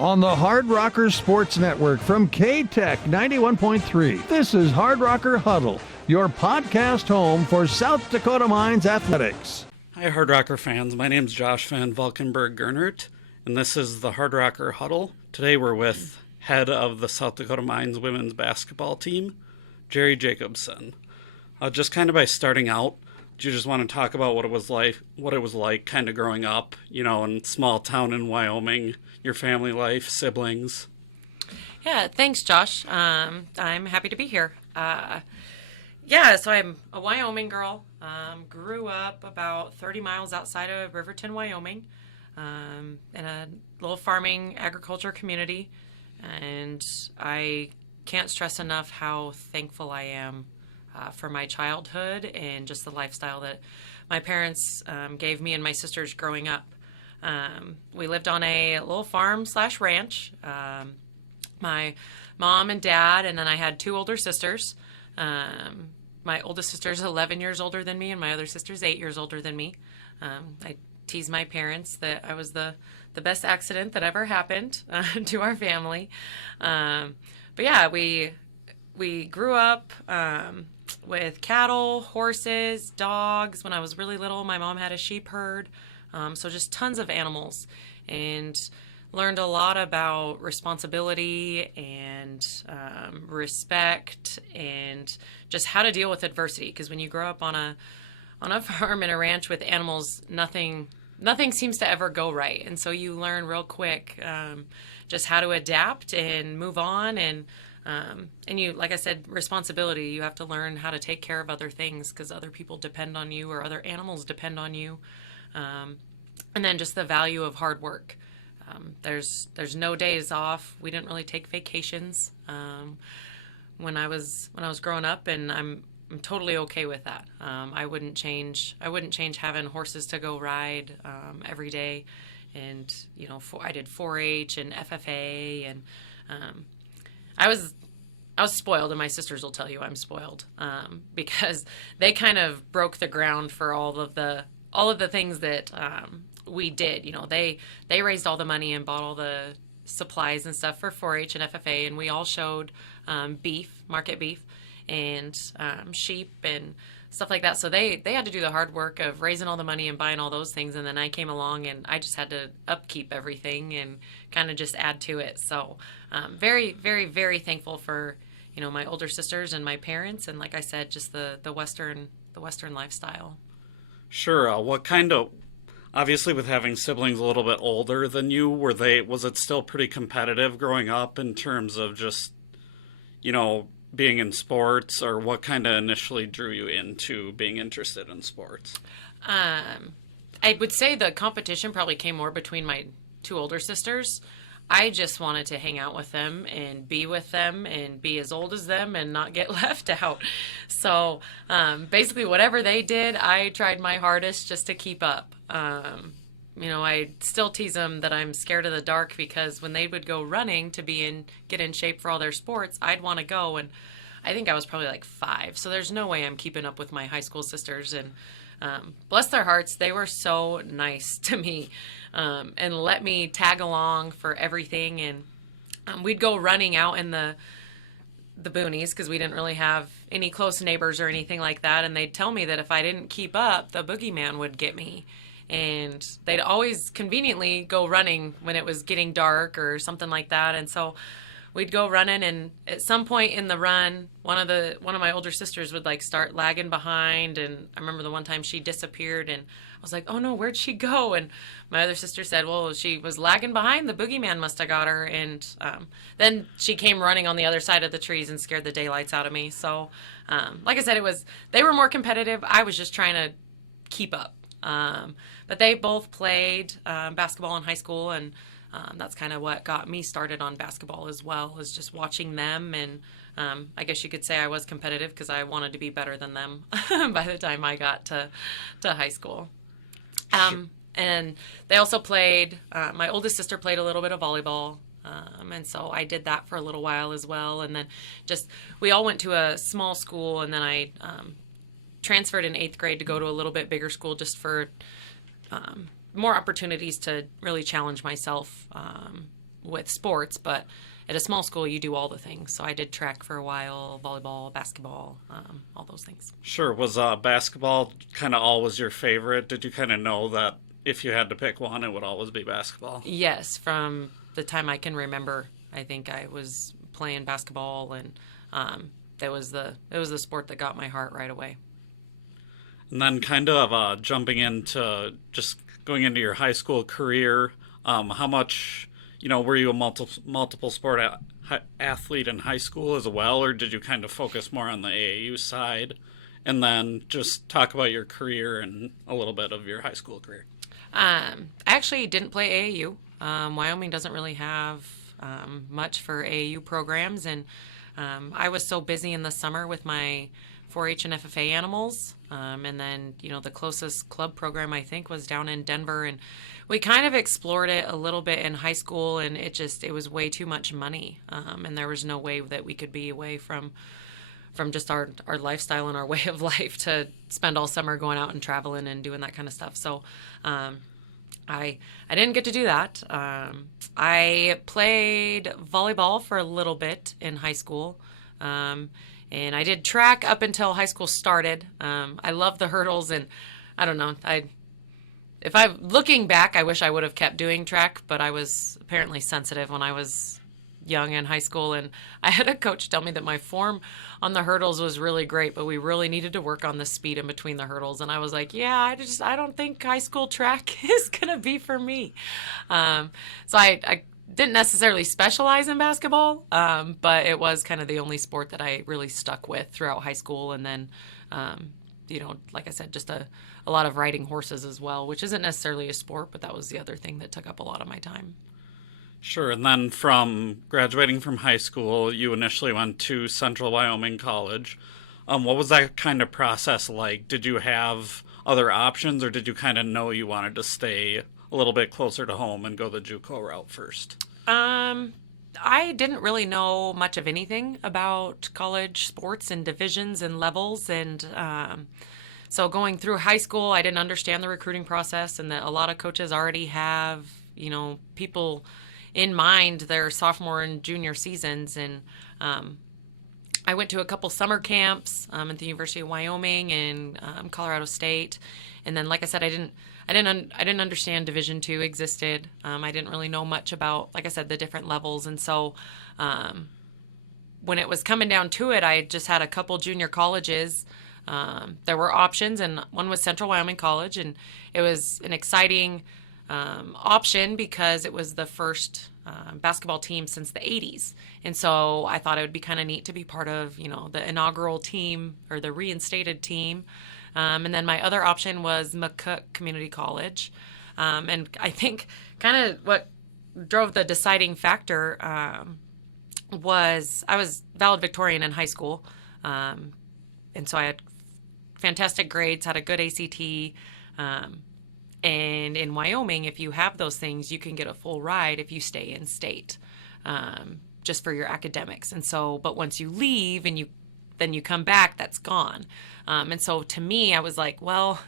on the Hard Rocker Sports Network from K-Tech 91.3. This is Hard Rocker Huddle, your podcast home for South Dakota Mines athletics. Hi, Hard Rocker fans. My name's Josh Van Valkenburg-Gernert, and this is the Hard Rocker Huddle. Today we're with head of the South Dakota Mines women's basketball team, Jeri Jacobson. Just kind of by starting out, do you just want to talk about what it was like kind of growing up, in a small town in Wyoming, your family life, siblings? Yeah, thanks, Josh. I'm happy to be here. So I'm a Wyoming girl. Grew up about 30 miles outside of Riverton, Wyoming, in a little farming agriculture community. And I can't stress enough how thankful I am for my childhood and just the lifestyle that my parents gave me and my sisters growing up. We lived on a little farm/ranch. My mom and dad, and then I had two older sisters. My oldest sister's 11 years older than me, and my other sister's 8 years older than me. I tease my parents that I was the best accident that ever happened to our family. We grew up with cattle, horses, dogs. When I was really little, my mom had a sheep herd. So just tons of animals, and learned a lot about responsibility and respect and just how to deal with adversity. Because when you grow up on a farm and a ranch with animals, nothing seems to ever go right. And so you learn real quick just how to adapt and move on. And you, like I said, responsibility. You have to learn how to take care of other things because other people depend on you or other animals depend on you. And then just the value of hard work. There's no days off. We didn't really take vacations when I was growing up, and I'm totally okay with that. I wouldn't change having horses to go ride every day, and I did 4-H and FFA, and I was spoiled, and my sisters will tell you I'm spoiled because they kind of broke the ground for all of the things that we did. They raised all the money and bought all the supplies and stuff for 4-H and FFA, and we all showed market beef, and sheep and stuff like that. So they had to do the hard work of raising all the money and buying all those things, and then I came along and I just had to upkeep everything and kind of just add to it. So very, very, very thankful for my older sisters and my parents, and like I said, just the Western lifestyle. Sure. Obviously with having siblings a little bit older than you, was it still pretty competitive growing up in terms of just, being in sports, or what kind of initially drew you into being interested in sports? I would say the competition probably came more between my two older sisters. I just wanted to hang out with them and be with them and be as old as them and not get left out. So basically whatever they did, I tried my hardest just to keep up. I still tease them that I'm scared of the dark, because when they would go running to get in shape for all their sports, I'd want to go. And I think I was probably like 5. So there's no way I'm keeping up with my high school sisters. And bless their hearts, they were so nice to me and let me tag along for everything. And we'd go running out in the boonies because we didn't really have any close neighbors or anything like that. And they'd tell me that if I didn't keep up, the boogeyman would get me. And they'd always conveniently go running when it was getting dark or something like that. And so we'd go running, and at some point in the run, one of my older sisters would start lagging behind. And I remember the one time she disappeared, and I was like, oh no, where'd she go? And my other sister said, well, she was lagging behind. The boogeyman must have got her. And then she came running on the other side of the trees and scared the daylights out of me. So like I said, they were more competitive. I was just trying to keep up. But they both played basketball in high school, and that's kind of what got me started on basketball as well, is just watching them. And I guess you could say I was competitive because I wanted to be better than them by the time I got to high school. And they also played, my oldest sister played a little bit of volleyball. And so I did that for a little while as well. And then we all went to a small school, and then I transferred in 8th grade to go to a little bit bigger school just for more opportunities to really challenge myself with sports, but at a small school, you do all the things. So I did track for a while, volleyball, basketball, all those things. Sure. Was basketball kind of always your favorite? Did you kind of know that if you had to pick one, it would always be basketball? Yes, from the time I can remember, I think I was playing basketball, and it was the sport that got my heart right away. And then kind of jumping into just going into your high school career, how much, were you a multiple sport athlete in high school as well, or did you kind of focus more on the AAU side? And then just talk about your career and a little bit of your high school career. I actually didn't play AAU. Wyoming doesn't really have much for AAU programs, and I was so busy in the summer with my 4-H and FFA animals, and then the closest club program I think was down in Denver, and we kind of explored it a little bit in high school, and it was way too much money, and there was no way that we could be away from just our lifestyle and our way of life to spend all summer going out and traveling and doing that kind of stuff. So I didn't get to do that. I played volleyball for a little bit in high school. And I did track up until high school started. I love the hurdles, and I don't know. Looking back, I wish I would have kept doing track, but I was apparently sensitive when I was young in high school, and I had a coach tell me that my form on the hurdles was really great, but we really needed to work on the speed in between the hurdles. And I was like, yeah, I don't think high school track is gonna be for me. So I didn't necessarily specialize in basketball, but it was kind of the only sport that I really stuck with throughout high school. And then, like I said, just a lot of riding horses as well, which isn't necessarily a sport, but that was the other thing that took up a lot of my time. Sure. And then from graduating from high school, you initially went to Central Wyoming College. What was that kind of process like? Did you have other options, or did you kind of know you wanted to stay a little bit closer to home and go the JUCO route first? I didn't really know much of anything about college sports and divisions and levels. And so going through high school, I didn't understand the recruiting process, and that a lot of coaches already have, people in mind their sophomore and junior seasons. And I went to a couple summer camps at the University of Wyoming and Colorado State. And then, like I said, I didn't understand Division II existed. I didn't really know much about, like I said, the different levels. And so when it was coming down to it, I just had a couple junior colleges. There were options, and one was Central Wyoming College, and it was an exciting option because it was the first basketball team since the 80s. And so I thought it would be kind of neat to be part of, the inaugural team or the reinstated team. And then my other option was McCook Community College. And I think kind of what drove the deciding factor was I was valedictorian in high school. And so I had fantastic grades, had a good ACT. And in Wyoming, if you have those things, you can get a full ride if you stay in state, just for your academics. And so, but once you leave and then you come back, that's gone. And so to me, I was like, well,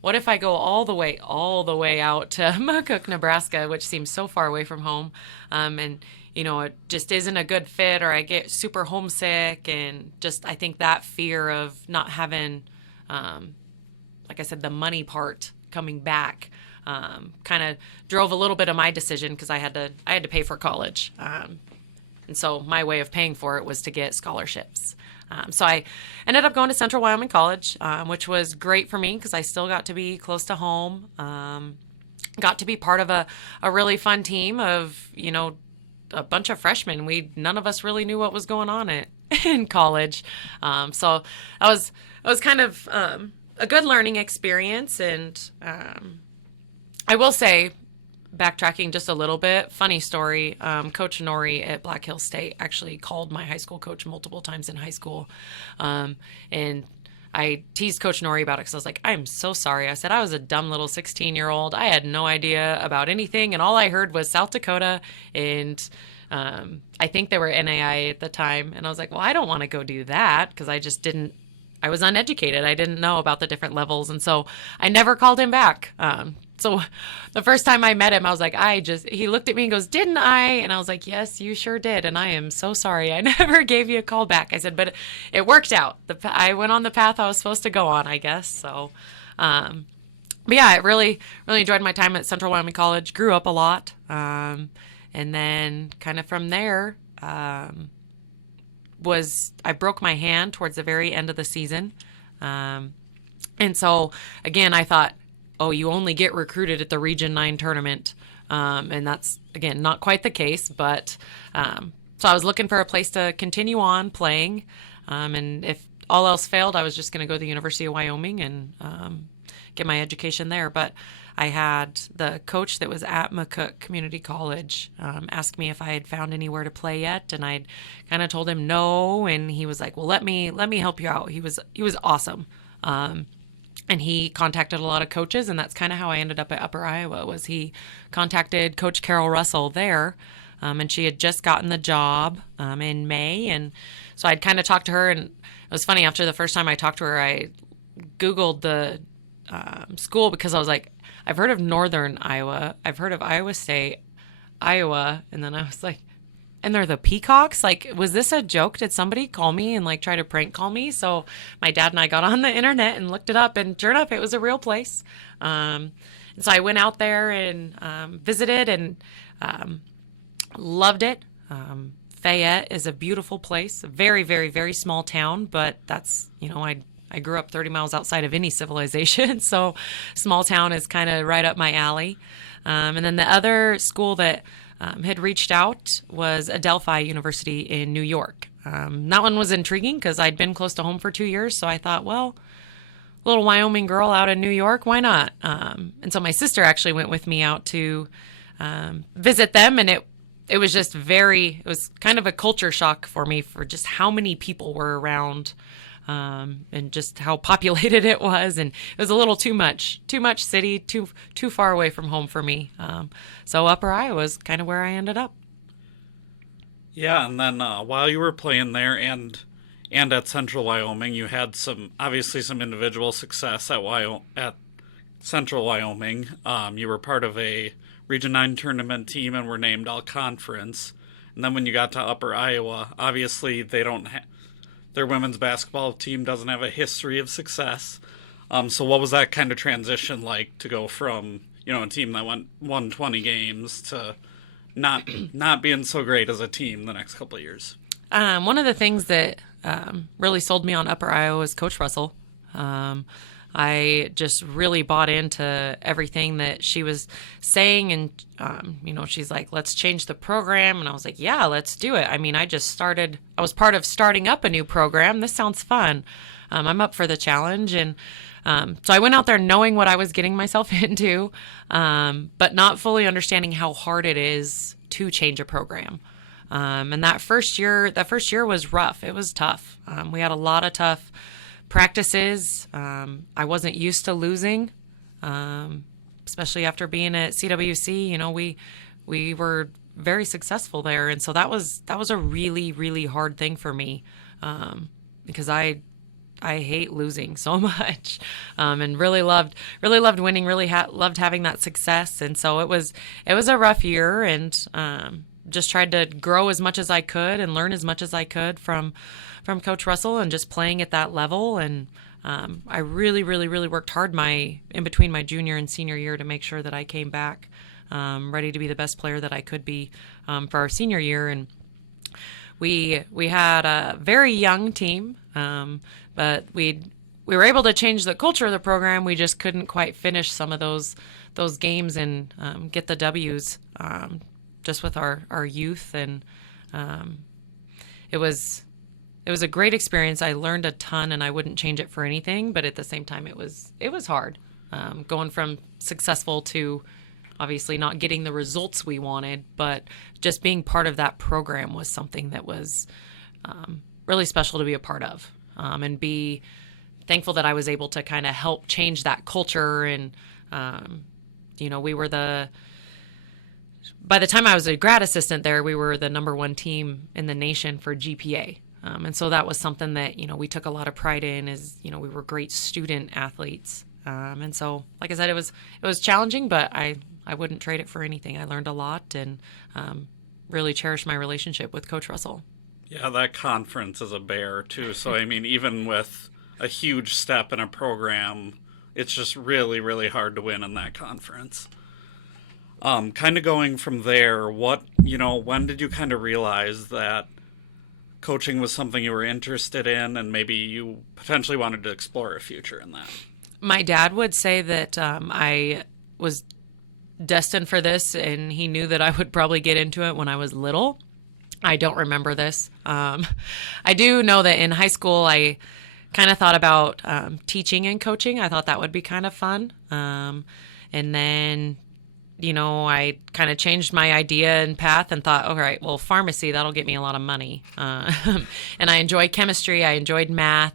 what if I go all the way out to McCook, Nebraska, which seems so far away from home, and it just isn't a good fit, or I get super homesick, and just I think that fear of not having, like I said, the money part coming back kind of drove a little bit of my decision, because I had to pay for college, and so my way of paying for it was to get scholarships. So I ended up going to Central Wyoming College, which was great for me because I still got to be close to home, got to be part of a really fun team of, a bunch of freshmen. None of us really knew what was going on in college. So that was kind of a good learning experience. And I will say, backtracking just a little bit, funny story, Coach Nori at Black Hill State actually called my high school coach multiple times in high school. And I teased Coach Nori about it because I was like, I'm so sorry. I said, I was a dumb little 16-year-old. I had no idea about anything. And all I heard was South Dakota. And I think they were NAI at the time. And I was like, well, I don't want to go do that because I was uneducated. I didn't know about the different levels. And so I never called him back. So the first time I met him, I was like, he looked at me and goes, "Didn't I?" And I was like, "Yes, you sure did. And I am so sorry. I never gave you a call back." I said, "But it worked out. I went on the path I was supposed to go on, I guess." So, but yeah, I really, really enjoyed my time at Central Wyoming College, grew up a lot. And then kind of from there, I broke my hand towards the very end of the season. And so again, I thought, oh, you only get recruited at the Region 9 tournament. And that's, again, not quite the case, but, so I was looking for a place to continue on playing. And if all else failed, I was just going to go to the University of Wyoming and, get my education there. But I had the coach that was at McCook Community College ask me if I had found anywhere to play yet, and I'd kind of told him no, and he was like, "Well, let me help you out." He was awesome, and he contacted a lot of coaches, and that's kind of how I ended up at Upper Iowa. Was he contacted Coach Carol Russell there, and she had just gotten the job in May, and so I'd kind of talked to her, and it was funny. After the first time I talked to her, I Googled the school because I was like, I've heard of Northern Iowa, I've heard of Iowa State, Iowa, and then I was like, and they're the Peacocks? Like, was this a joke? Did somebody call me and like try to prank call me? So my dad and I got on the internet and looked it up, and sure enough, it was a real place. And so I went out there and visited and loved it. Fayette is a beautiful place, a very, very, very small town, but that's, I grew up 30 miles outside of any civilization, so small town is kind of right up my alley. And then the other school that had reached out was Adelphi University in New York. That one was intriguing because I'd been close to home for 2 years, so I thought, well, little Wyoming girl out in New York, why not? And so my sister actually went with me out to visit them, and it was just it was kind of a culture shock for me for just how many people were around. And just how populated it was, and it was a little too much city, too far away from home for me. So Upper Iowa is kind of where I ended up. Yeah, and then while you were playing there and at Central Wyoming, you had some individual success at Central Wyoming. You were part of a Region 9 tournament team and were named all-conference. And then when you got to Upper Iowa, obviously their women's basketball team doesn't have a history of success. So what was that kind of transition like to go from, a team that won 20 games to not being so great as a team the next couple of years? One of the things that really sold me on Upper Iowa was Coach Russell. I just really bought into everything that she was saying. And, she's like, let's change the program. And I was like, yeah, let's do it. I mean, I was part of starting up a new program. This sounds fun. I'm up for the challenge. And so I went out there knowing what I was getting myself into, but not fully understanding how hard it is to change a program. And that first year was rough. It was tough. We had a lot of tough practices. I wasn't used to losing, especially after being at CWC. We were very successful there, and so that was a really, really hard thing for me, because I hate losing so much, and really loved winning. Really loved having that success, and so it was a rough year, and just tried to grow as much as I could and learn as much as I could from Coach Russell and just playing at that level. And I really, really, really worked hard in between my junior and senior year to make sure that I came back ready to be the best player that I could be for our senior year. And we had a very young team, but we were able to change the culture of the program. We just couldn't quite finish some of those games and get the W's just with our youth. And it was a great experience. I learned a ton, and I wouldn't change it for anything. But at the same time, it was hard, going from successful to obviously not getting the results we wanted. But just being part of that program was something that was really special to be a part of, and be thankful that I was able to kind of help change that culture. And we were by the time I was a grad assistant there, we were the number one team in the nation for GPA. And so that was something that, we took a lot of pride in, is, we were great student athletes. And so, like I said, it was challenging, but I wouldn't trade it for anything. I learned a lot and really cherished my relationship with Coach Russell. Yeah, that conference is a bear, too. So, I mean, even with a huge step in a program, it's just really, really hard to win in that conference. Kind of going from there, when did you kind of realize that coaching was something you were interested in and maybe you potentially wanted to explore a future in that? My dad would say that I was destined for this, and he knew that I would probably get into it when I was little. I don't remember this. I do know that in high school, I kind of thought about teaching and coaching. I thought that would be kind of fun. And then, I kind of changed my idea and path and thought, all right, well, pharmacy, that'll get me a lot of money. And I enjoyed chemistry. I enjoyed math.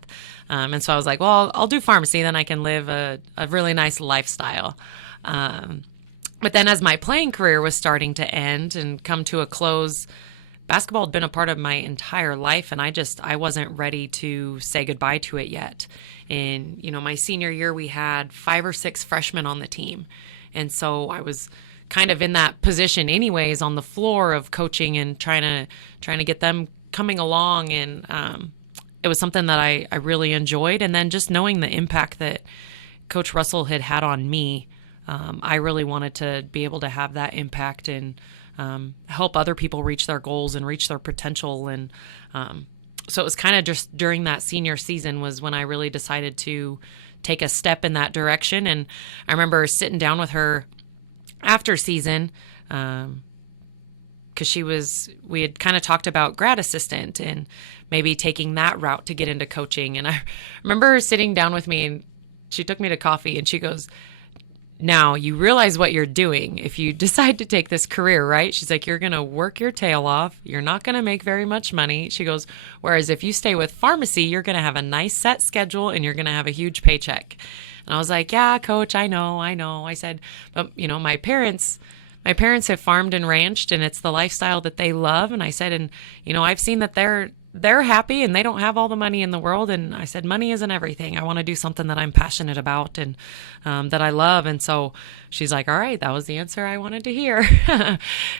And so I was like, well, I'll do pharmacy. Then I can live a really nice lifestyle. But then as my playing career was starting to end and come to a close, basketball had been a part of my entire life, and I wasn't ready to say goodbye to it yet. And, my senior year, we had 5 or 6 freshmen on the team. And so I was kind of in that position anyways on the floor of coaching and trying to get them coming along. And it was something that I really enjoyed. And then just knowing the impact that Coach Russell had on me, I really wanted to be able to have that impact and help other people reach their goals and reach their potential. And so it was kind of just during that senior season was when I really decided to take a step in that direction. And I remember sitting down with her after season because we had kind of talked about grad assistant and maybe taking that route to get into coaching. And I remember her sitting down with me, and she took me to coffee, and she goes, now, you realize what you're doing if you decide to take this career, right? She's like, you're going to work your tail off. You're not going to make very much money. She goes, whereas if you stay with pharmacy, you're going to have a nice set schedule and you're going to have a huge paycheck. And I was like, yeah, Coach, I know. I said, but my parents have farmed and ranched, and it's the lifestyle that they love. And I said, and I've seen that they're happy and they don't have all the money in the world. And I said, money isn't everything. I want to do something that I'm passionate about and that I love. And so she's like, all right, that was the answer I wanted to hear.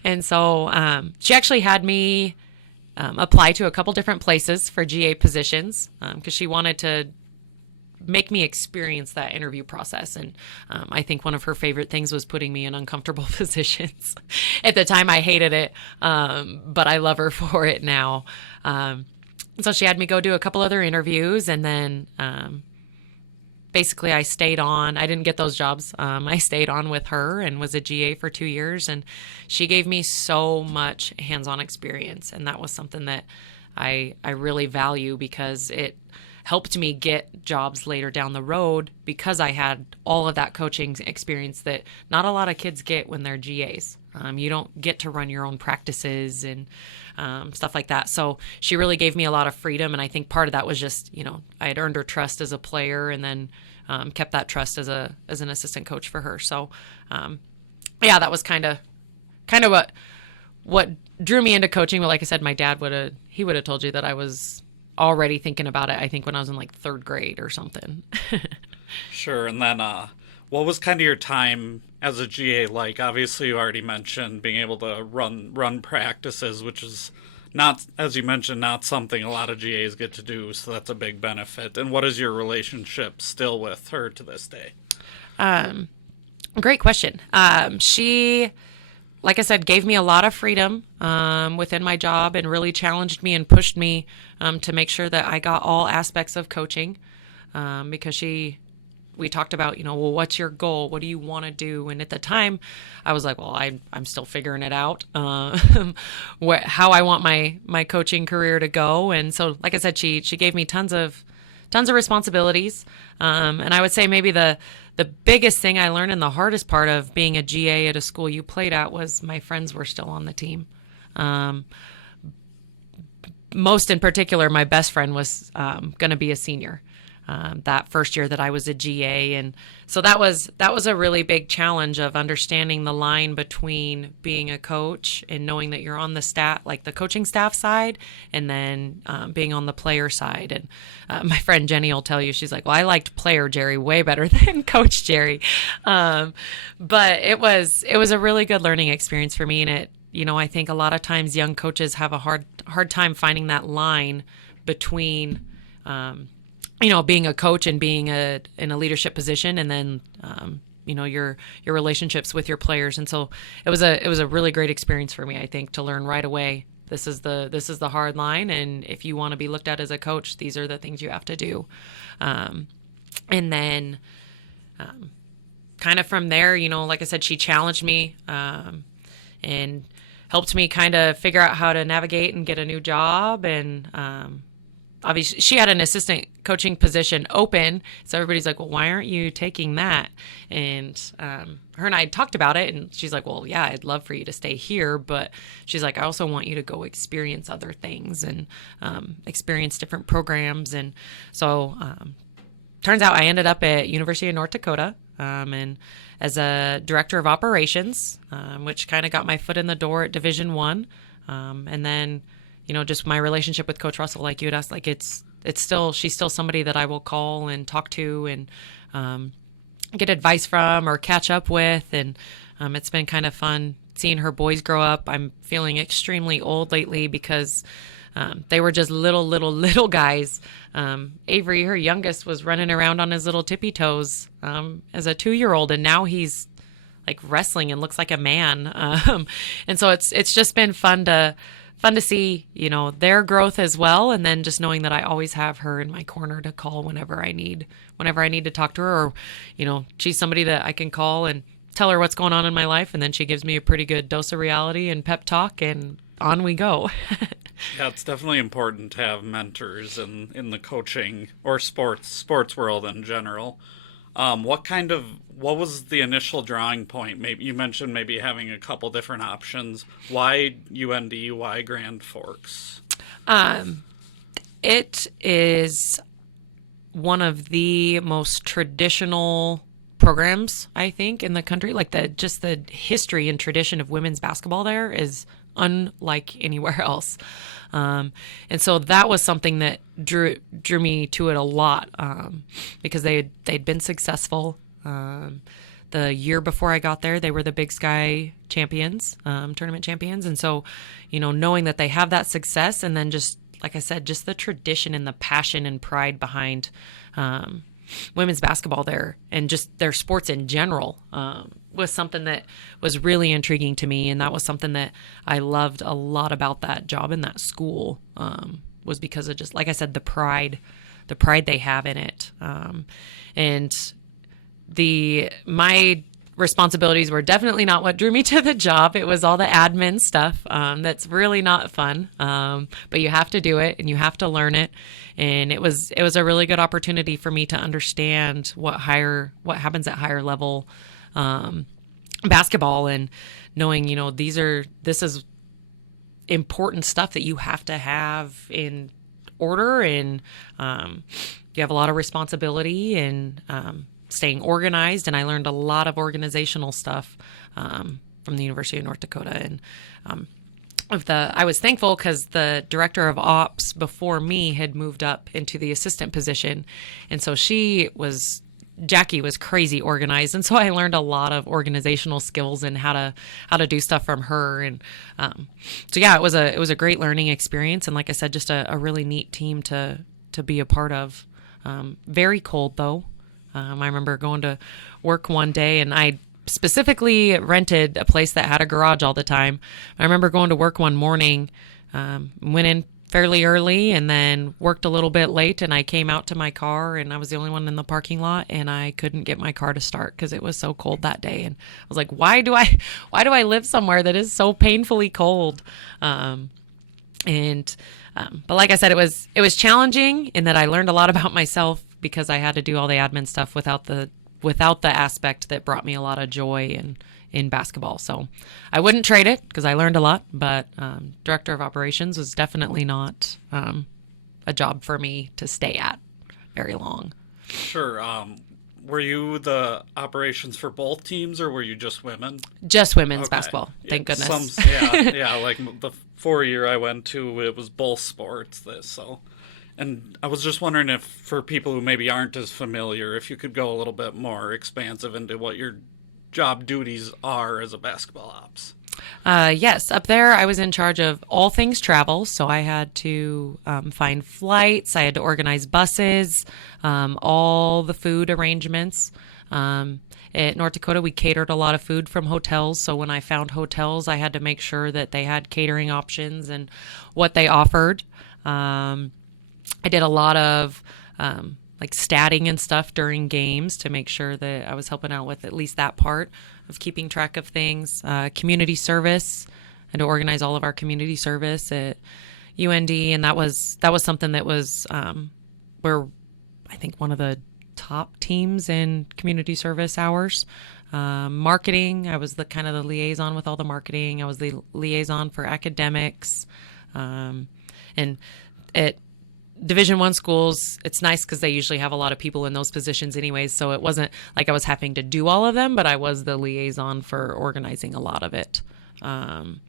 And so she actually had me apply to a couple different places for GA positions because she wanted to make me experience that interview process. And I think one of her favorite things was putting me in uncomfortable positions. At the time, I hated it, but I love her for it now. So she had me go do a couple other interviews, and then basically I stayed on. I didn't get those jobs. I stayed on with her and was a GA for 2 years, and she gave me so much hands-on experience, and that was something that I really value because it helped me get jobs later down the road because I had all of that coaching experience that not a lot of kids get when they're GAs. You don't get to run your own practices and stuff like that. So she really gave me a lot of freedom. And I think part of that was just, I had earned her trust as a player and then kept that trust as an assistant coach for her. So, that was kind of what drew me into coaching. But like I said, my dad would have told you that I was already thinking about it, I think, when I was in like 3rd grade or something. Sure. And then what was kind of your time as a GA like? Obviously, you already mentioned being able to run practices, which is not, as you mentioned, not something a lot of GAs get to do. So that's a big benefit. And what is your relationship still with her to this day? Great question. She, like I said, gave me a lot of freedom within my job and really challenged me and pushed me to make sure that I got all aspects of coaching because we talked about, well, what's your goal? What do you want to do? And at the time, I was like, well, I'm still figuring it out, how I want my coaching career to go. And so, like I said, she gave me tons of responsibilities. And I would say maybe the biggest thing I learned and the hardest part of being a GA at a school you played at was my friends were still on the team. Most in particular, my best friend was going to be a senior. that first year that I was a GA. And so that was a really big challenge of understanding the line between being a coach and knowing that you're on the staff, like the coaching staff side, and then being on the player side. And my friend Jenny will tell you, she's like, well, I liked player Jeri way better than coach Jeri. But it was a really good learning experience for me. And I think a lot of times young coaches have a hard time finding that line between, being a coach and being in a leadership position, and then, your relationships with your players. And so it was a really great experience for me, I think, to learn right away. This is the hard line. And if you want to be looked at as a coach, these are the things you have to do. And then, kind of from there, like I said, she challenged me, and helped me kind of figure out how to navigate and get a new job. And, obviously she had an assistant coaching position open. So everybody's like, well, why aren't you taking that? And her and I had talked about it, and she's like, well, yeah, I'd love for you to stay here. But she's like, I also want you to go experience other things and experience different programs. And so turns out I ended up at University of North Dakota and as a director of operations, which kind of got my foot in the door at Division I. And then just my relationship with Coach Russell, like you had asked, like she's still somebody that I will call and talk to and get advice from or catch up with. And it's been kind of fun seeing her boys grow up. I'm feeling extremely old lately because they were just little guys. Avery, her youngest, was running around on his little tippy toes as a 2-year-old, and now he's like wrestling and looks like a man. And so it's just been fun to see, their growth as well. And then just knowing that I always have her in my corner to call whenever I need to talk to her, or, she's somebody that I can call and tell her what's going on in my life. And then she gives me a pretty good dose of reality and pep talk, and on we go. Yeah, it's definitely important to have mentors in the coaching or sports world in general. What was the initial drawing point? Maybe you mentioned maybe having a couple different options. Why UND? Why Grand Forks? It is one of the most traditional programs, I think, in the country. Like the history and tradition of women's basketball there is unlike anywhere else. And so that was something that drew me to it a lot, because they'd been successful. The year before I got there, they were the Big Sky champions, tournament champions. And so, knowing that they have that success, and then just, like I said, just the tradition and the passion and pride behind, women's basketball there, and just their sports in general, was something that was really intriguing to me. And that was something that I loved a lot about that job in that school, was because of just, like I said, the pride they have in it. And my responsibilities were definitely not what drew me to the job. It was all the admin stuff, that's really not fun. But you have to do it and you have to learn it. And it was a really good opportunity for me to understand what happens at higher level basketball, and knowing, this is important stuff that you have to have in order, and you have a lot of responsibility and staying organized. And I learned a lot of organizational stuff from the University of North Dakota. And I was thankful because the director of ops before me had moved up into the assistant position, and so Jackie was crazy organized, and so I learned a lot of organizational skills and how to do stuff from her. And so yeah, it was a great learning experience, and like I said, just a really neat team to be a part of. Very cold though. I remember going to work one day, and I specifically rented a place that had a garage all the time. I remember going to work one morning, went in fairly early and then worked a little bit late, and I came out to my car and I was the only one in the parking lot, and I couldn't get my car to start because it was so cold that day. And I was like, why do I live somewhere that is so painfully cold? But like I said, it was challenging in that I learned a lot about myself because I had to do all the admin stuff without the aspect that brought me a lot of joy in basketball. So I wouldn't trade it because I learned a lot, but director of operations was definitely not a job for me to stay at very long. Sure. Were you the operations for both teams, or were you just women? Just women's Okay. basketball, thank Yeah, goodness. yeah. Like the 4 year I went to, it was both sports. And I was just wondering if, for people who maybe aren't as familiar, if you could go a little bit more expansive into what your job duties are as a basketball ops. Yes, up there I was in charge of all things travel. So I had to find flights, I had to organize buses, all the food arrangements. At North Dakota, we catered a lot of food from hotels. So when I found hotels, I had to make sure that they had catering options and what they offered. I did a lot of like statting and stuff during games to make sure that I was helping out with at least that part of keeping track of things. Community service, and to organize all of our community service at UND, and that was something that was we're I think one of the top teams in community service hours. Marketing, I was the kind of the liaison with all the marketing. I was the liaison for academics, and at Division One schools, it's nice because they usually have a lot of people in those positions anyways, so it wasn't like I was having to do all of them, but I was the liaison for organizing a lot of it. I'm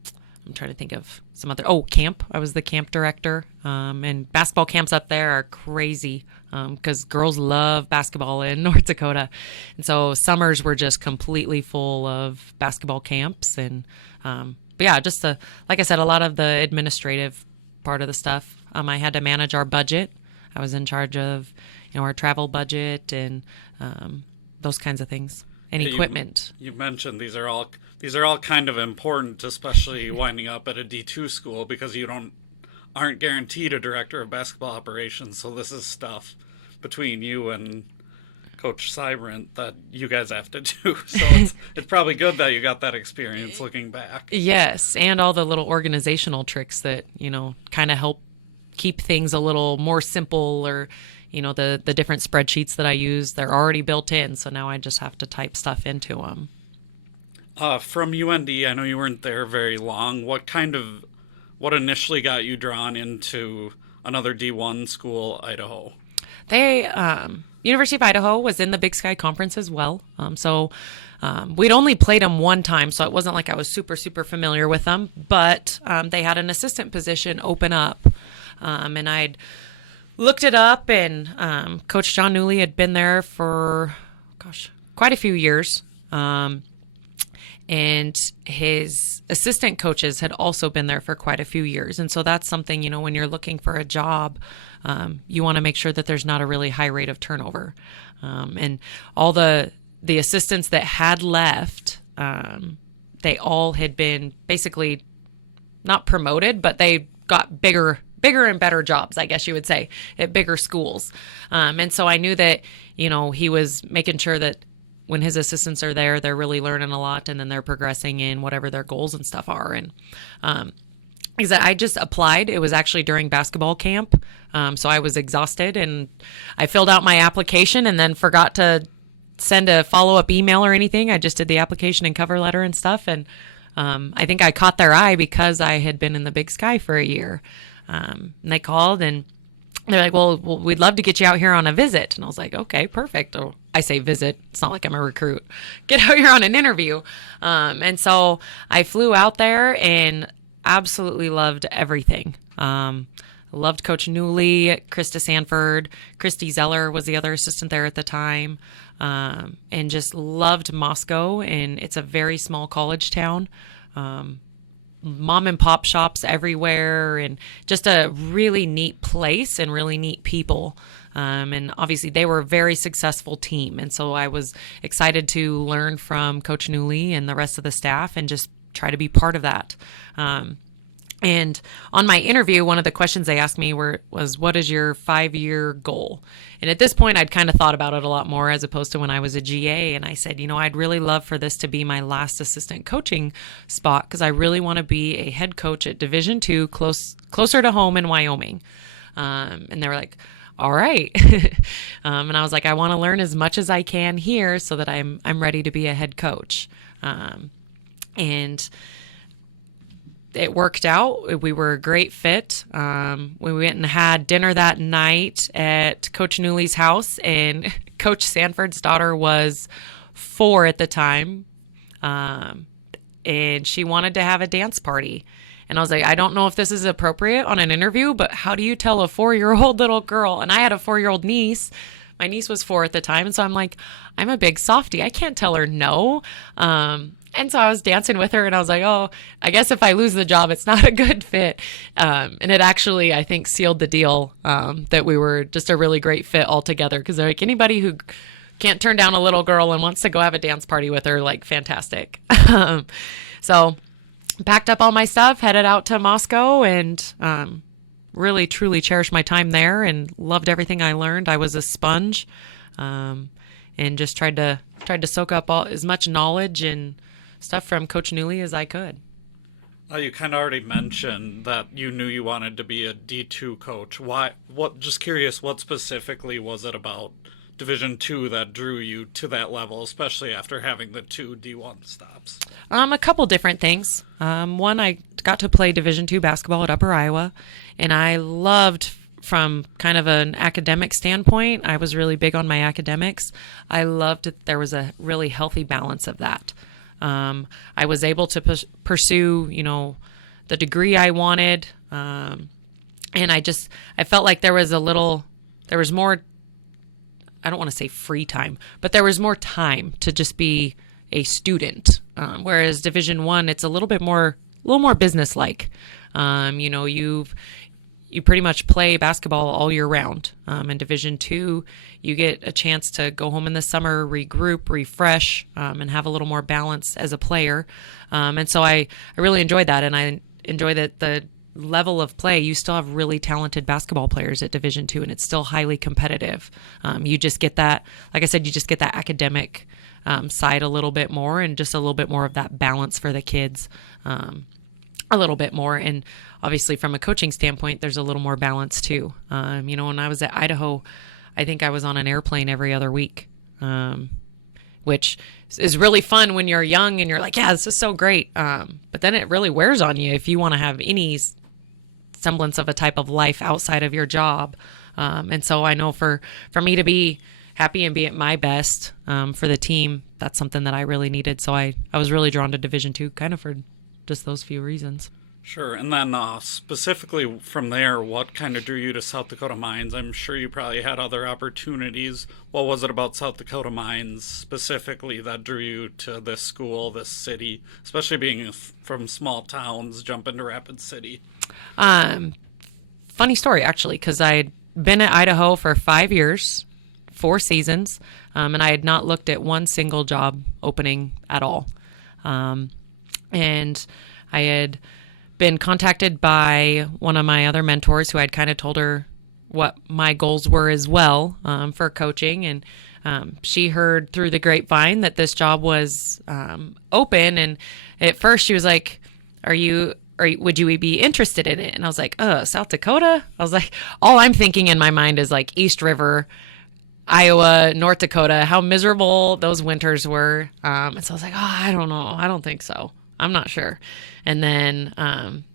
trying to think of some other, camp. I was the camp director, and basketball camps up there are crazy because girls love basketball in North Dakota, and so summers were just completely full of basketball camps, and but yeah, just like I said, a lot of the administrative part of the stuff. I had to manage our budget. I was in charge of, our travel budget and those kinds of things, and equipment. You mentioned these are all kind of important, especially winding up at a D2 school, because aren't guaranteed a director of basketball operations. So this is stuff between you and Coach Seibert that you guys have to do. So it's probably good that you got that experience looking back. Yes, and all the little organizational tricks that kind of help keep things a little more simple, or the different spreadsheets that I use, they're already built in, so now I just have to type stuff into them. From UND, I know you weren't there very long. What initially got you drawn into another D1 school, Idaho? University of Idaho was in the Big Sky Conference as well. We'd only played them one time, so it wasn't like I was super, super familiar with them. But they had an assistant position open up, and I'd looked it up, and Coach John Newley had been there for, quite a few years. And his assistant coaches had also been there for quite a few years. And so that's something, when you're looking for a job, you want to make sure that there's not a really high rate of turnover. And all the assistants that had left, they all had been basically not promoted, but they got bigger and better jobs, I guess you would say, at bigger schools. And so I knew that, he was making sure that when his assistants are there, they're really learning a lot, and then they're progressing in whatever their goals and stuff are. And I just applied. It was actually during basketball camp. So I was exhausted, and I filled out my application and then forgot to send a follow-up email or anything. I just did the application and cover letter and stuff. And I think I caught their eye because I had been in the Big Sky for a year. And they called, and they're like, well, we'd love to get you out here on a visit. And I was like, okay, perfect. Oh, I say visit. It's not like I'm a recruit. Get out here on an interview. And so I flew out there and absolutely loved everything. Loved Coach Newley, Krista Sanford, Christy Zeller was the other assistant there at the time. And just loved Moscow. And it's a very small college town. Mom and pop shops everywhere, and just a really neat place and really neat people. And obviously they were a very successful team. And so I was excited to learn from Coach Newley and the rest of the staff and just try to be part of that. And on my interview, one of the questions they asked me was, what is your 5-year goal? And at this point, I'd kind of thought about it a lot more as opposed to when I was a GA. And I said, I'd really love for this to be my last assistant coaching spot, because I really want to be a head coach at Division II, closer to home in Wyoming. And they were like, all right. And I was like, I want to learn as much as I can here so that I'm ready to be a head coach. And it worked out. We were a great fit. We went and had dinner that night at Coach Newley's house, and Coach Sanford's daughter was 4 at the time, and she wanted to have a dance party. And I was like, I don't know if this is appropriate on an interview, but how do you tell a 4-year-old little girl? And I had a 4-year-old niece. My niece was 4 at the time. And so I'm like, I'm a big softie. I can't tell her no. And so I was dancing with her, and I was like, oh, I guess if I lose the job, it's not a good fit. And it actually, I think, sealed the deal, that we were just a really great fit altogether. Because they're like, anybody who can't turn down a little girl and wants to go have a dance party with her, like, fantastic. So packed up all my stuff, headed out to Moscow, and really, truly cherished my time there and loved everything I learned. I was a sponge, and just tried to soak up as much knowledge and stuff from Coach Newley as I could. You kind of already mentioned that you knew you wanted to be a D2 coach. Why? Just curious, what specifically was it about Division II that drew you to that level, especially after having the 2 D1 stops? A couple different things. One, I got to play Division II basketball at Upper Iowa, and I loved, from kind of an academic standpoint, I was really big on my academics. I loved that there was a really healthy balance of that. I was able to pursue, the degree I wanted. And I felt like there was more, I don't want to say free time, but there was more time to just be a student. Whereas Division I, it's a little more business-like. You pretty much play basketball all year round. In Division II, you get a chance to go home in the summer, regroup, refresh, and have a little more balance as a player. And so I really enjoyed that, and I enjoy that the level of play, you still have really talented basketball players at Division II, and it's still highly competitive. You just get that, like I said, you just get that academic side a little bit more, and just a little bit more of that balance for the kids. A little bit more. And obviously from a coaching standpoint, there's a little more balance too. When I was at Idaho, I think I was on an airplane every other week, which is really fun when you're young and you're like, yeah, this is so great. But then it really wears on you if you want to have any semblance of a type of life outside of your job. And so I know for me to be happy and be at my best for the team, that's something that I really needed. So I was really drawn to Division II kind of for just those few reasons. Sure. And then specifically from there, what kind of drew you to South Dakota Mines? I'm sure you probably had other opportunities. What was it about South Dakota Mines specifically that drew you to this school, this city, especially being from small towns, jump into Rapid City? Funny story, actually, because I'd been at Idaho for 5 years, 4 seasons, and I had not looked at one single job opening at all. And I had been contacted by one of my other mentors who I'd kind of told her what my goals were as well for coaching. And she heard through the grapevine that this job was open. And at first she was like, would you be interested in it? And I was like, South Dakota? I was like, all I'm thinking in my mind is like East River, Iowa, North Dakota, how miserable those winters were. And so I was like, I don't know. I don't think so. I'm not sure. And then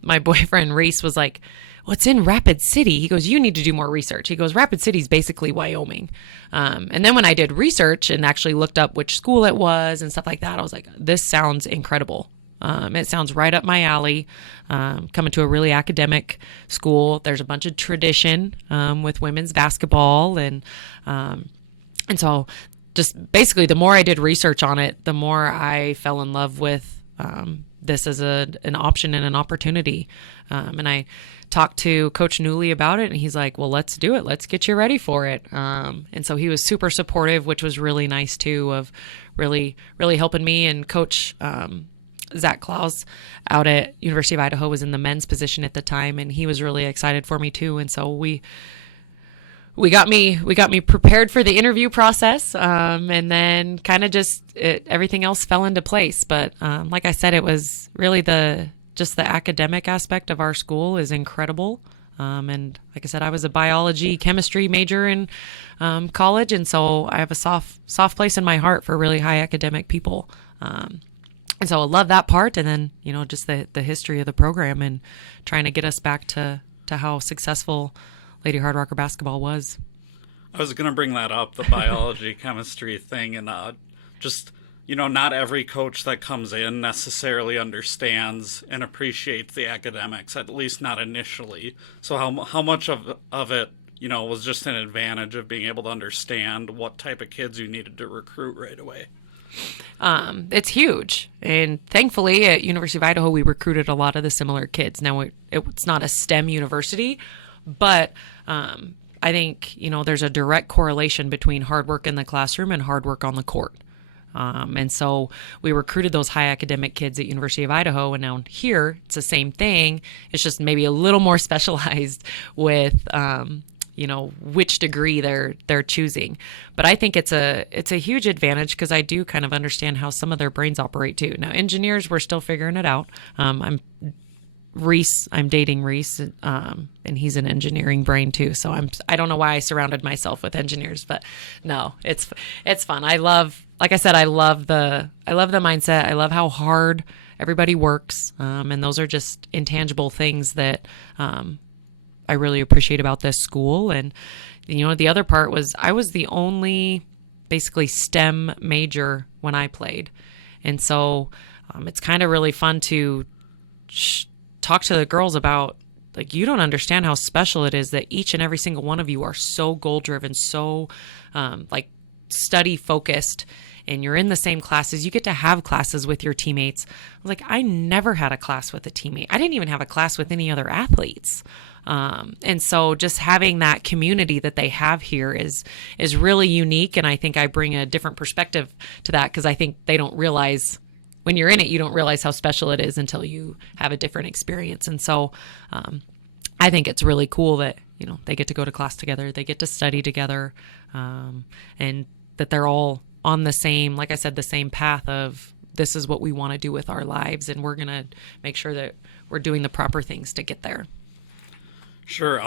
my boyfriend Reese was like, well, it's in Rapid City. He goes, you need to do more research. He goes, Rapid City is basically Wyoming. And then when I did research and actually looked up which school it was and stuff like that, I was like, this sounds incredible. It sounds right up my alley. Coming to a really academic school. There's a bunch of tradition with women's basketball. And so just basically the more I did research on it, the more I fell in love with this as an option and an opportunity. And I talked to Coach Newley about it, and he's like, well, let's do it. Let's get you ready for it. And so he was super supportive, which was really nice too, of really, really helping me. And Coach Zach Klaus out at University of Idaho was in the men's position at the time, and he was really excited for me too. And so we got me prepared for the interview process, and then kind of everything else fell into place. But like I said, it was really the academic aspect of our school is incredible. And like I said, I was a biology, chemistry major in college, and so I have a soft place in my heart for really high academic people. And so I love that part. And then, just the history of the program and trying to get us back to how successful Lady Hard Rocker basketball was. I was going to bring that up, the biology, chemistry thing, and just, not every coach that comes in necessarily understands and appreciates the academics, at least not initially. So how much of it, was just an advantage of being able to understand what type of kids you needed to recruit right away? It's huge. And thankfully at University of Idaho, we recruited a lot of the similar kids. Now it's not a STEM university, but I think, there's a direct correlation between hard work in the classroom and hard work on the court. And so we recruited those high academic kids at University of Idaho, and now here it's the same thing. It's just maybe a little more specialized with, which degree they're choosing. But I think it's a huge advantage because I do kind of understand how some of their brains operate too. Now, engineers, we're still figuring it out. I'm dating Reese, and he's an engineering brain too. So I don't know why I surrounded myself with engineers, but no, it's fun. I love the mindset. I love how hard everybody works. And those are just intangible things that, I really appreciate about this school. And, the other part was I was the only basically STEM major when I played. And so, it's kind of really fun to talk to the girls about, like, you don't understand how special it is that each and every single one of you are so goal driven, so study focused, and you're in the same classes. You get to have classes with your teammates. I was like, I never had a class with a teammate. I didn't even have a class with any other athletes. And so just having that community that they have here is really unique. And I think I bring a different perspective to that because I think they don't realize when you're in it, you don't realize how special it is until you have a different experience. And so I think it's really cool that, they get to go to class together, they get to study together, and that they're all on the same, like I said, the same path of this is what we want to do with our lives. And we're going to make sure that we're doing the proper things to get there. Sure.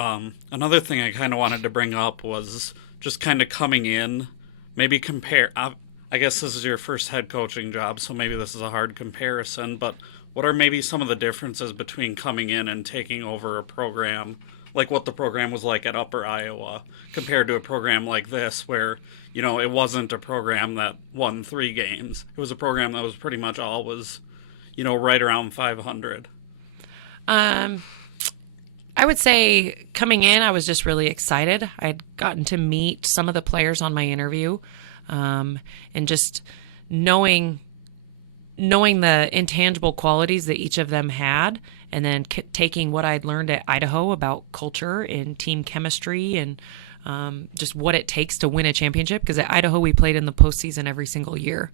Another thing I kind of wanted to bring up was just kind of coming in, maybe compare. I guess this is your first head coaching job, so maybe this is a hard comparison, but what are maybe some of the differences between coming in and taking over a program, like what the program was like at Upper Iowa, compared to a program like this where, it wasn't a program that won 3 games. It was a program that was pretty much always, right around 500. I would say coming in, I was just really excited. I'd gotten to meet some of the players on my interview, and just knowing the intangible qualities that each of them had, and then taking what I'd learned at Idaho about culture and team chemistry and just what it takes to win a championship. Because at Idaho, we played in the postseason every single year.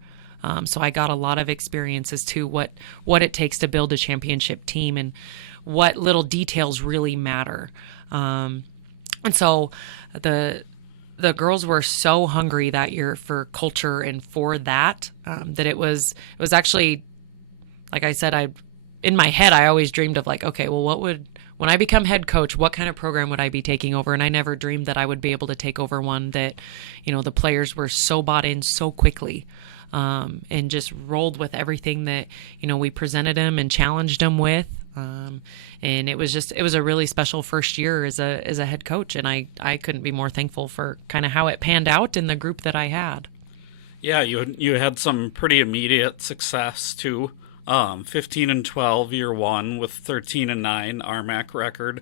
So I got a lot of experience as to what it takes to build a championship team and what little details really matter. And so the girls were so hungry that year for culture and for that, that it was actually, like I said, in my head, I always dreamed of like, okay, well, when I become head coach, what kind of program would I be taking over? And I never dreamed that I would be able to take over one that, the players were so bought in so quickly. And just rolled with everything that, we presented them and challenged them with. And it was a really special first year as a head coach. And I couldn't be more thankful for kind of how it panned out in the group that I had. Yeah, you had some pretty immediate success too. 15-12 year one with 13-9 RMAC record,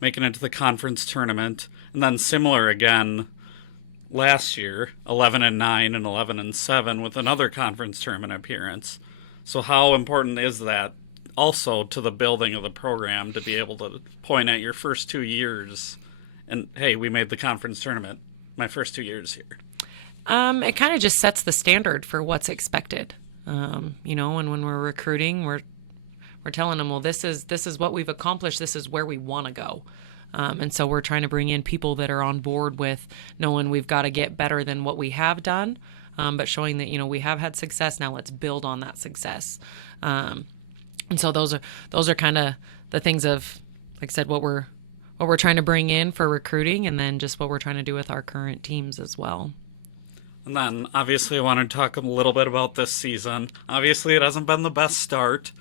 making it to the conference tournament. And then similar again last year, 11-9 and 11-7 with another conference tournament appearance. So how important is that also to the building of the program to be able to point at your first 2 years and, hey, we made the conference tournament my first 2 years here? It kind of just sets the standard for what's expected. And when we're recruiting, we're telling them, well, this is what we've accomplished. This is where we want to go. And so we're trying to bring in people that are on board with knowing we've got to get better than what we have done, but showing that, we have had success. Now let's build on that success. And so those are kind of the things of, like I said, what we're trying to bring in for recruiting, and then just what we're trying to do with our current teams as well. And then, obviously, I want to talk a little bit about this season. Obviously, it hasn't been the best start.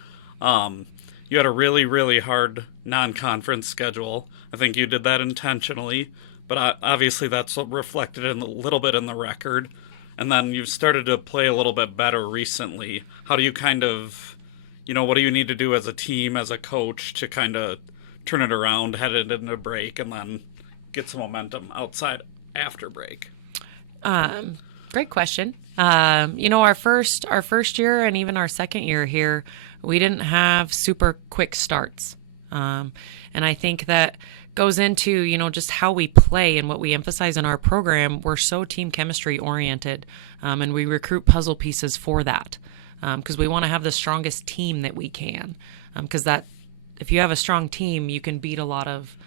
You had a really, really hard non-conference schedule. I think you did that intentionally, but obviously that's reflected in a little bit in the record. And then you've started to play a little bit better recently. How do you kind of, what do you need to do as a team, as a coach, to kind of turn it around, head it into break, and then get some momentum outside after break? Great question. Our first year and even our second year here, we didn't have super quick starts. And I think that goes into, just how we play and what we emphasize in our program. We're so team chemistry oriented, and we recruit puzzle pieces for that, because we want to have the strongest team that we can. Because if you have a strong team, you can beat a lot of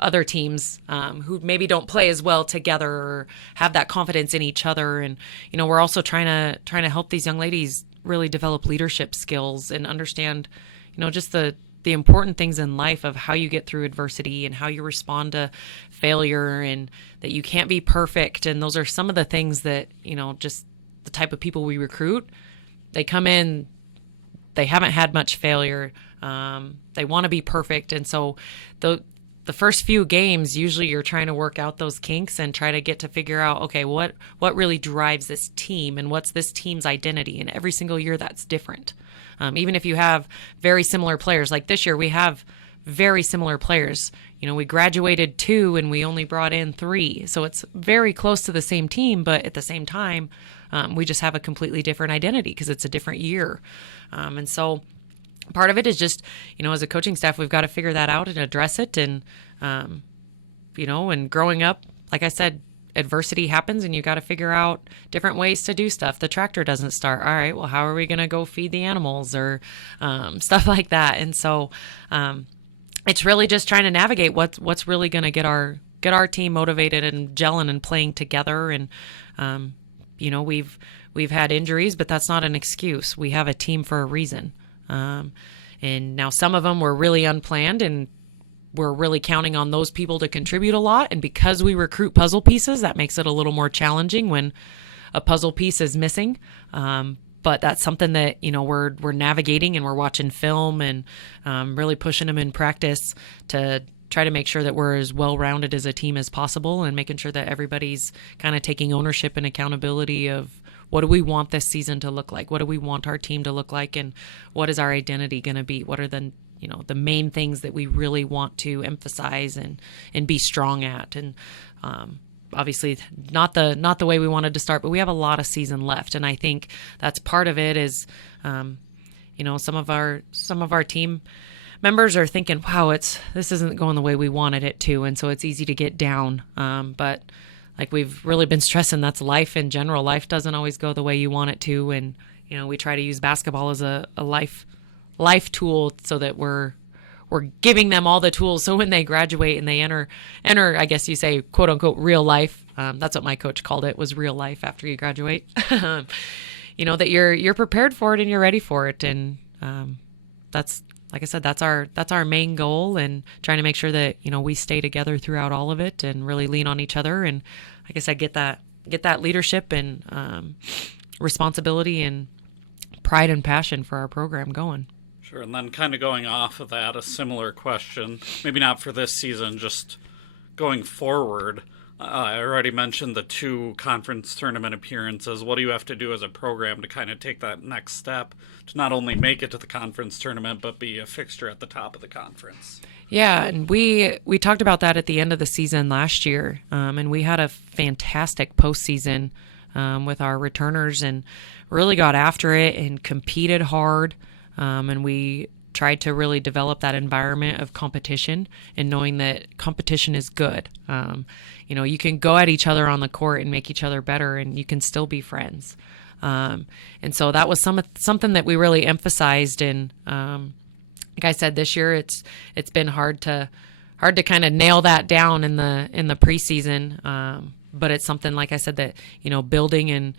other teams who maybe don't play as well together or have that confidence in each other. And we're also trying to help these young ladies really develop leadership skills and understand just the important things in life of how you get through adversity and how you respond to failure, and that you can't be perfect. And those are some of the things that just the type of people we recruit. They come in, they haven't had much failure, they want to be perfect, and so the first few games, usually you're trying to work out those kinks and try to get to figure out, okay, what really drives this team and what's this team's identity? And every single year that's different. Even if you have very similar players, like this year we have very similar players. We graduated 2 and we only brought in 3. So it's very close to the same team, but at the same time, we just have a completely different identity because it's a different year. And so part of it is just, as a coaching staff, we've got to figure that out and address it. And, and growing up, like I said, adversity happens and you got to figure out different ways to do stuff. The tractor doesn't start. All right, well, how are we going to go feed the animals or stuff like that? And so it's really just trying to navigate what's really going to get our team motivated and gelling and playing together. And, we've had injuries, but that's not an excuse. We have a team for a reason. And now some of them were really unplanned, and we're really counting on those people to contribute a lot. And because we recruit puzzle pieces, that makes it a little more challenging when a puzzle piece is missing. But that's something that, we're navigating, and we're watching film and really pushing them in practice to try to make sure that we're as well-rounded as a team as possible, and making sure that everybody's kind of taking ownership and accountability of what do we want this season to look like? What do we want our team to look like? And what is our identity going to be? What are the main things that we really want to emphasize and be strong at? And obviously not the way we wanted to start, but we have a lot of season left. And I think that's part of it is, some of our team members are thinking, wow, this isn't going the way we wanted it to. And so it's easy to get down. But like we've really been stressing, that's life in general. Life doesn't always go the way you want it to. And, we try to use basketball as a life tool so that we're giving them all the tools. So when they graduate and they enter, I guess you say, quote unquote, real life. That's what my coach called it, was real life after you graduate. That you're prepared for it and you're ready for it. And that's, like I said, that's our main goal, and trying to make sure that, we stay together throughout all of it and really lean on each other. And like I said, get that leadership and responsibility and pride and passion for our program going. Sure. And then kind of going off of that, a similar question, maybe not for this season, just going forward. I already mentioned the 2 conference tournament appearances. What do you have to do as a program to kind of take that next step to not only make it to the conference tournament, but be a fixture at the top of the conference? Yeah, and we talked about that at the end of the season last year, and we had a fantastic postseason with our returners and really got after it and competed hard, and we tried to really develop that environment of competition and knowing that competition is good. You can go at each other on the court and make each other better, and you can still be friends. And so that was something that we really emphasized. And like I said, this year it's been hard to kind of nail that down in the preseason. But it's something, like I said, that building and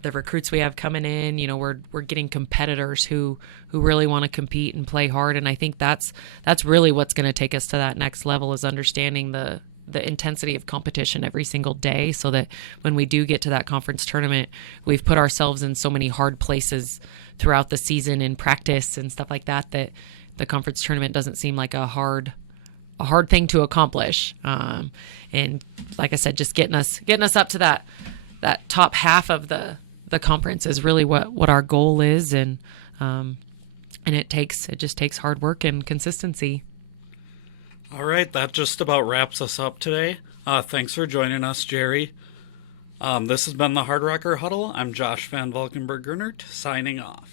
the recruits we have coming in, we're getting competitors who really want to compete and play hard. And I think that's really what's going to take us to that next level, is understanding the the intensity of competition every single day, so that when we do get to that conference tournament, we've put ourselves in so many hard places throughout the season in practice and stuff like that, that the conference tournament doesn't seem like a hard thing to accomplish. And like I said, just getting us up to that top half of the conference is really what our goal is. And it just takes hard work and consistency. All right, that just about wraps us up today. Thanks for joining us, Jeri. This has been the Hard Rocker Huddle. I'm Josh Van Valkenburg-Gernert, signing off.